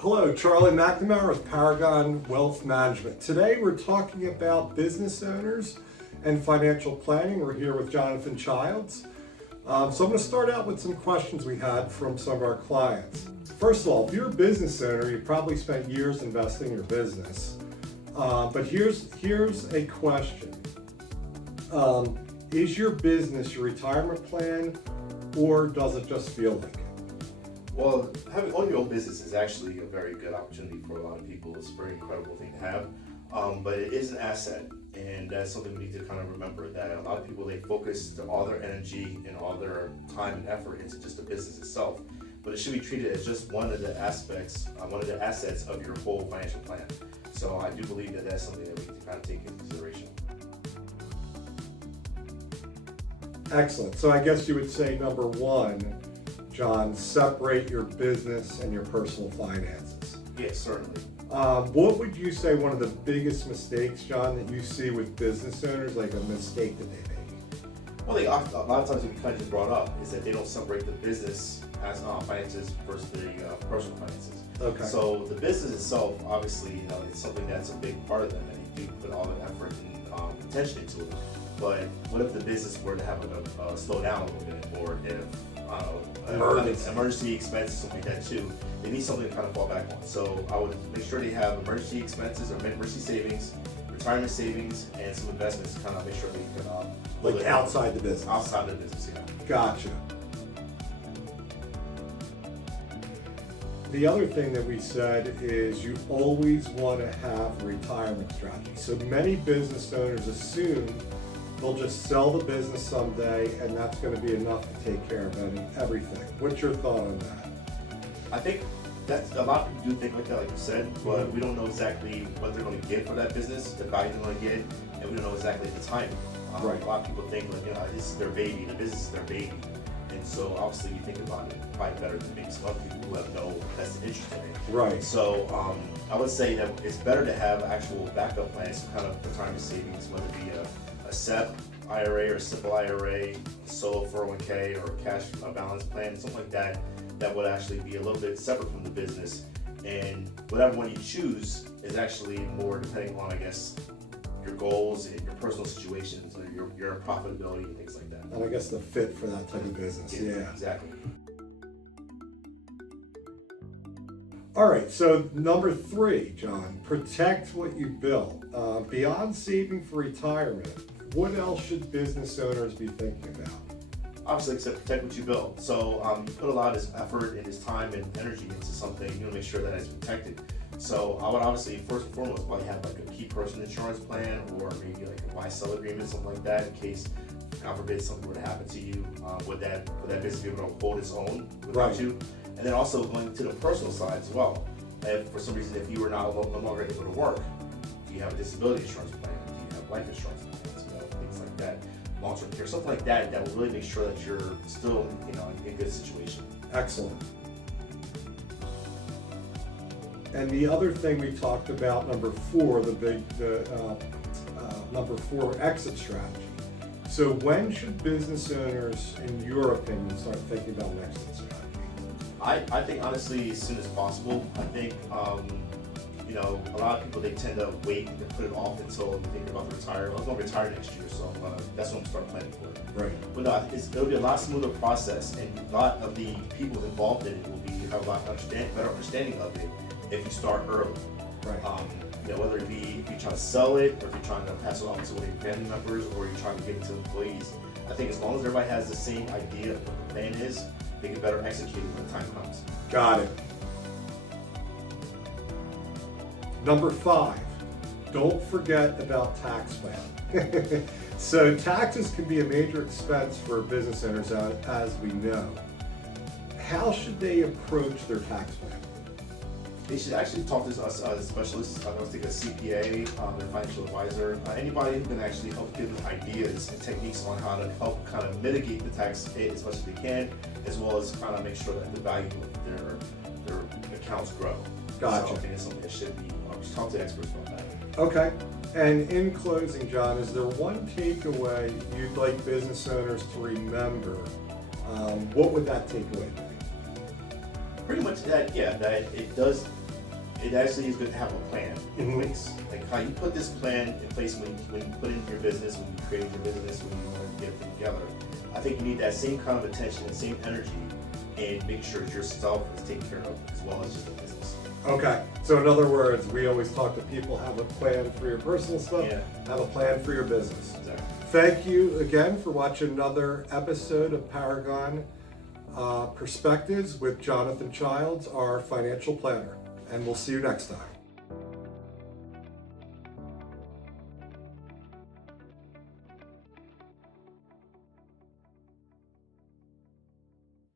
Hello, Charlie McNamara with Paragon-Wealth Management. Today we're talking about business owners and financial planning. We're here with Jonathan Childs. So I'm going to start out with some questions we had from some of our clients. First of all, if you're a business owner, you probably spent years investing in your business. But here's a question. Is your business your retirement plan, or does it just feel like it? Well, owning your own business is actually a very good opportunity for a lot of people. It's a very incredible thing to have, but it is an asset, and that's something we need to kind of remember, that a lot of people, they focus all their energy and all their time and effort into just the business itself, but it should be treated as just one of the aspects, one of the assets of your whole financial plan. So I do believe that that's something that we need to kind of take into consideration. Excellent. So I guess you would say number one, John, separate your business and your personal finances. Yes, certainly. What would you say one of the biggest mistakes, John, that you see with business owners, like a mistake that they make? Well, a lot of times what we kind of just brought up is that they don't separate the business as finances versus the personal finances. Okay. So the business itself, obviously, it's something that's a big part of them, and they do put all the effort and attention into it. But what if the business were to have a slow down a little bit, or if emergency expenses, something like that too? They need something to kind of fall back on. So I would make sure they have emergency expenses or emergency savings, retirement savings, and some investments to kind of make sure they can like outside the business. Outside the business, yeah. Gotcha. The other thing that we said is you always want to have a retirement strategy. So many business owners assume they'll just sell the business someday and that's going to be enough to take care of everything. What's your thought on that? I think that's, a lot of people do think like that, like you said, but we don't know exactly what they're going to get for that business, the value they're going to get, and we don't know exactly the timing. Right. A lot of people think like, this is their baby, the business is their baby. And so obviously you think about it probably better than maybe some other people who have no vested interest in it. Right. So I would say that it's better to have actual backup plans, some kind of retirement savings, whether it be a SEP IRA or a simple IRA, solo 401k, or a cash balance plan, something like that, that would actually be a little bit separate from the business. And whatever one you choose is actually more depending on, I guess, your goals and your personal situations, or your profitability and things like that. And I guess the fit for that type of business. Yeah. Exactly. All right, so number three, John, protect what you built. Beyond saving for retirement, what else should business owners be thinking about? Obviously, except protect what you build. So you put a lot of this effort and this time and energy into something, you want to make sure that it's protected. So I would obviously, first and foremost, probably have like a key person insurance plan, or maybe like a buy-sell agreement, something like that, in case, God forbid, something were to happen to you. Would that business be able to hold its own without you? And then also going to the personal side as well. If for some reason, if you were no longer able to work, do you have a disability insurance plan? Do you have life insurance plans? Things like that. Long-term care, something like that, that will really make sure that you're still, in a good situation. Excellent. And the other thing we talked about, number four, number four, exit strategy. So when should business owners, in your opinion, start thinking about an exit strategy? I think honestly, as soon as possible. I think a lot of people, they tend to wait and put it off until they think about retiring. I'm going to retire next year, so that's what I'm starting planning for. Right. But no, it'll be a lot smoother process, and a lot of the people involved in it will have a lot better understanding of it if you start early. Right. Whether it be if you're trying to sell it, or if you're trying to pass it on to one of your family members, or you're trying to get it to employees. I think as long as everybody has the same idea of what the plan is, they can better execute it when the time comes. Got it. Number five, don't forget about tax plan. So taxes can be a major expense for business owners, as we know. How should they approach their tax plan? They should actually talk to us as specialists. I think a CPA, their financial advisor, anybody who can actually help give them ideas and techniques on how to help kind of mitigate the tax hit as much as they can, as well as kind of make sure that the value of their accounts grow. Gotcha. So I think it's something that should be, just talk to experts about that. Okay. And in closing, John, is there one takeaway you'd like business owners to remember? What would that takeaway be? Pretty much that, yeah, that it does it actually is good to have a plan in Mhm. place. Like how you put this plan in place when you put it in your business, when you create your business, when you want to get everything together. I think you need that same kind of attention and same energy and make sure yourself is taken care of as well as just the business. Okay, so in other words, we always talk to people, have a plan for your personal stuff, Yeah. have a plan for your business. Exactly. Thank you again for watching another episode of Paragon Perspectives with Jonathan Childs, our financial planner. And we'll see you next time.